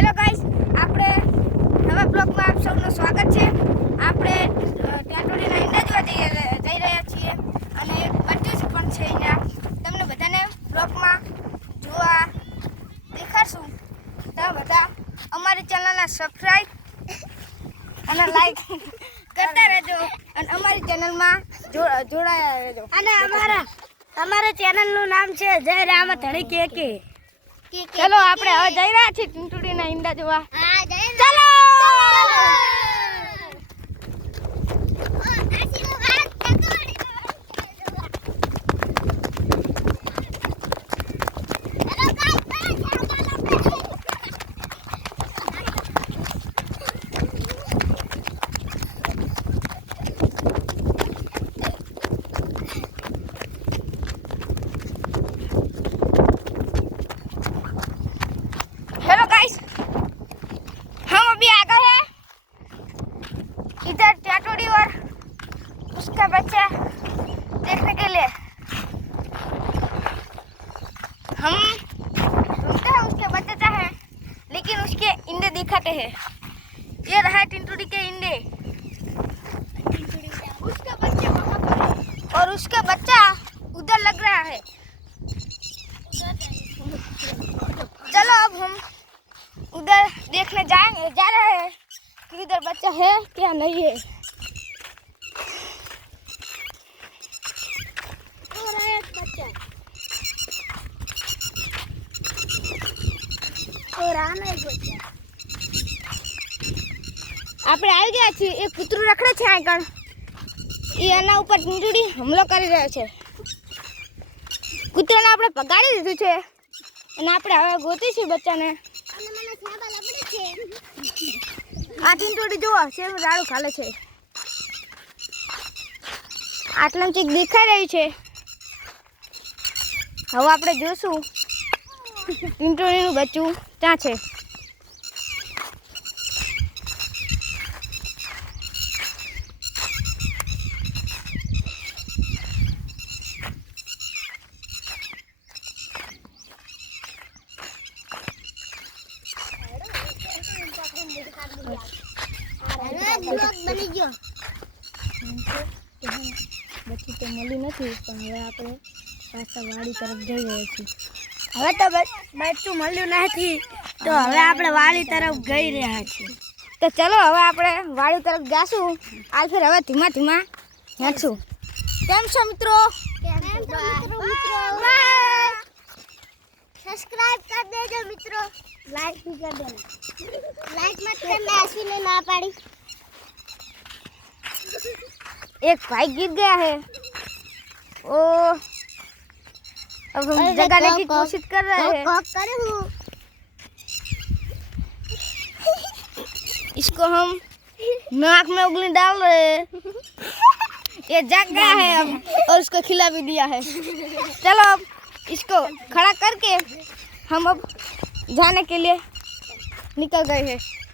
Hello guys, આપણે નવા બ્લોગમાં આપ સૌનું સ્વાગત છે. આપણે ટાટોડીના ઈંડા જોવા જઈ રહ્યા છીએ અને એક બચ્ચું પણ છે અહીંયા. તમને બધાને બ્લોગમાં જોવા દેખાડશું. તો બધા અમારી ચેનલને સબસ્ક્રાઈબ અને લાઈક કરતા રહેજો અને અમારી ચેનલમાં જોડાયા રહેજો. અને અમારા ચેનલનું નામ છે જય રામ ધણી કે. ચલો આપણે હવે જઈ રહ્યા છીએ ટીંટુડીના ઈંડા જોવા. ચાલો. हेलो गाइस, हम अभी आ गए हैं इधर टाटोड़ी और उसका बच्चा देखने के लिए. हम ढूंढते हैं उसके बच्चे चाहे, लेकिन उसके इंडे दिखाते हैं. ये रहा टिंटुड़ी के इंडे. उसका बच्चा वहाँ पर है और उसका बच्चा उधर लग रहा है. चलो अब हम उधर देखने जा रहे हैं कि इधर बच्चा है क्या नहीं है. આપણે આવી ગયા છીએ. એક કૂતરું રખડે છે આગળ. એના ઉપર ટીંટુડી હુમલો કરી રહ્યો છે. કૂતરાને આપણે પગાડી દીધું છે અને આપણે હવે ગોતીશું બચ્ચાને. આ ટીંટુડી જુઓ છે રાડું ખાલે છે. આટલામાં ચીક દેખાઈ રહ્યું છે. હવે આપણે જોશું ટીંટુડીનું બચ્ચું ક્યાં છે. બની ગયો. બચ્ચું તો મળી નથી, પણ હવે આપણે પાછા વાડી તરફ જઈ રહ્યા છીએ. હવે તો બચ્ચું મળ્યું નથી, તો હવે આપણે વાડી તરફ જઈ રહ્યા છીએ. તો ચલો હવે આપણે વાડી તરફ જાશું. આ ફેર હવે ધીમા ધીમા હેઠશું. કેમ છો મિત્રો? સબસ્ક્રાઇબ कर देજો મિત્રો. लाइक भी कर देना. लाइक मत करना, ऐसी ने ना पाड़ी. एक भाई गिर गया है. ओ अब हम जगाने की कोशिश कर रहे हैं. इसको हम नाक में उंगली डाल रहे हैं. ये जग गया है अब और उसको खिला भी दिया है. चलो अब इसको खड़ा करके हम अब जाने के लिए निकल गए हैं.